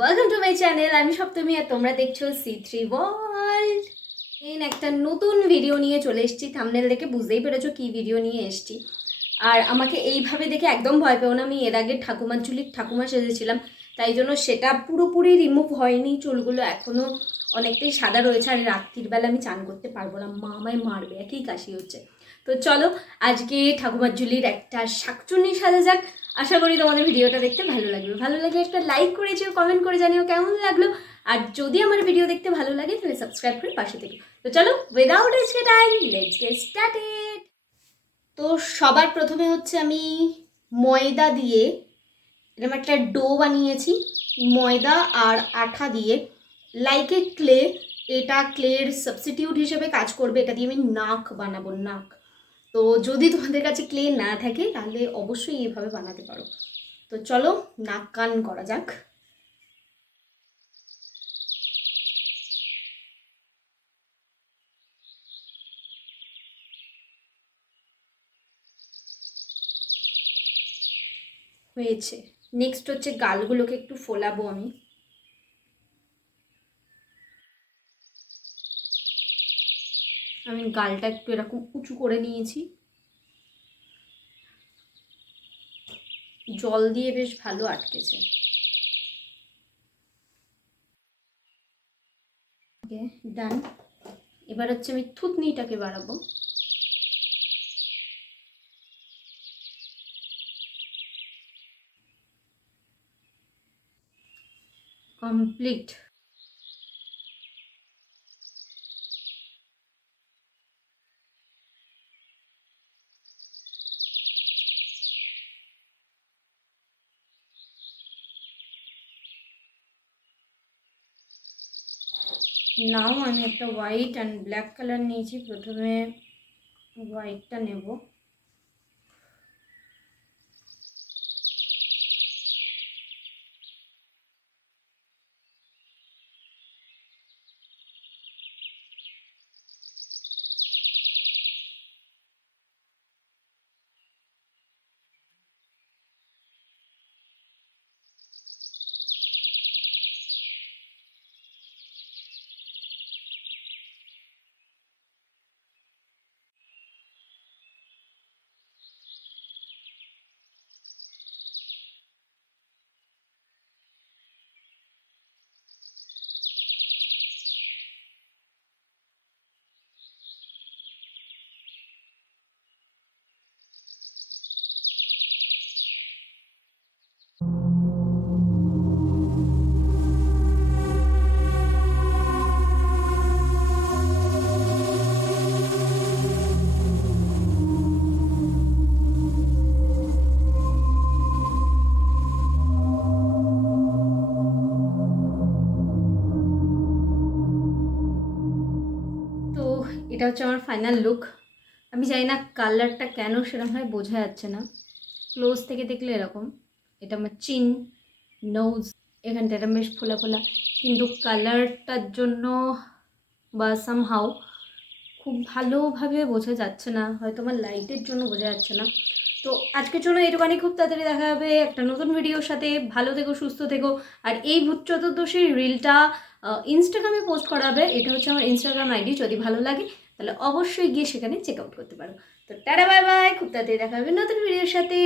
Welcome to my channel. আমি সপ্তমী আর তোমরা দেখছো C3 ওয়ার্ল্ড। একটা নতুন ভিডিও নিয়ে চলে এসেছি। থাম্বনেল দেখে বুঝতেই পেরেছো কি ভিডিও নিয়ে এসেছি। আর আমাকে এইভাবে দেখে একদম ভয় পেও না। আমি এর আগে ঠাকুমার ঝুলির ঠাকুমা সেজেছিলাম, তাই জন্য সেটা পুরোপুরি রিমুভ হয়নি। চুলগুলো এখনও অনেকটাই সাদা রয়েছে। আর রাত্রির বেলা আমি চান করতে পারবো না, মা আমায় মারবে, একই কাশি হচ্ছে। তো চলো আজকে ঠাকুমার ঝুলির একটা শাকচুন্নি সাজা যাক। আশা করি তোমাদের ভিডিওটা দেখতে ভালো লাগবে। ভালো লাগলে একটা লাইক করে যেও, কমেন্ট করে জানিও কেমন লাগলো। আর যদি আমার ভিডিও দেখতে ভালো লাগে তাহলে সাবস্ক্রাইব করে পাশে থেকো। তো চলো without wasting time let's get started. তো সবার প্রথমে হচ্ছে আমি ময়দা দিয়ে এরকম একটা ডো বানিয়েছি। ময়দা আর আঠা দিয়ে, লাইক এ ক্লে। এটা ক্লের সাবস্টিটিউট হিসেবে কাজ করবে। এটা দিয়ে আমি নাক বানাবো, নাক। তো যদি তোমাদের কাছে ক্লে না থাকে তাহলে অবশ্যই এইভাবে বানাতে পারো। তো চলো নাক কান করা যাক। হয়েছে। নেক্সট হচ্ছে গালগুলোকে একটু ফোলাবো আমি। গালটা একটু এরকম উঁচু করে নিয়েছি। জল দিয়ে বেশ ভালো আটকেছে। ওকে, ডান। এবার হচ্ছে আমি থুতনিটাকে বাড়াবো। কমপ্লিট। নাও আমি একটা হোয়াইট অ্যান্ড ব্ল্যাক কালার নিয়েছি। প্রথমে হোয়াইটটা নেব। তো এটা হচ্ছে আমার ফাইনাল লুক। আমি জানি না কালারটা কেন সেরকমভাবে বোঝা যাচ্ছে না। ক্লোজ থেকে দেখলে এরকম। এটা আমার চিন, নোজ, এখানটা এটা বেশ ফোলা ফোলা, কিন্তু কালারটার জন্য বা সামহাও খুব ভালোভাবে বোঝা যাচ্ছে না। হয়তো আমার লাইটের জন্য বোঝা যাচ্ছে না। তো আজকের জন্য এটুখানি। খুব তাড়াতাড়ি দেখা হবে একটা নতুন ভিডিওর সাথে। ভালো থেকো, সুস্থ থেকো। আর এই ভূত চতুর্দশীর রিলটা ইনস্টাগ্রামে পোস্ট করা হবে। এটা হচ্ছে আমার ইনস্টাগ্রাম আইডি। যদি ভালো লাগে তাহলে অবশ্যই গিয়ে সেখানে চেক আউট করতে পারো। তো টাটা, বাই বাই। খুব তাড়াতাড়ি দেখা হবে নতুন ভিডিওর সাথে।